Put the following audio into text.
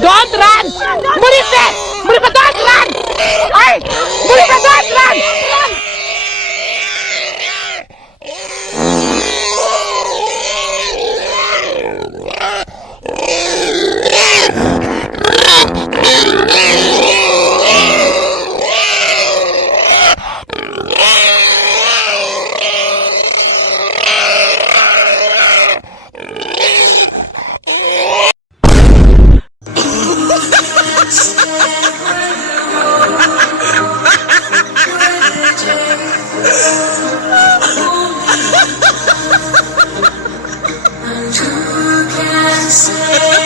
Don't run! Murid eh! Murid pa don't run! Ay! Murid pa don't run! Say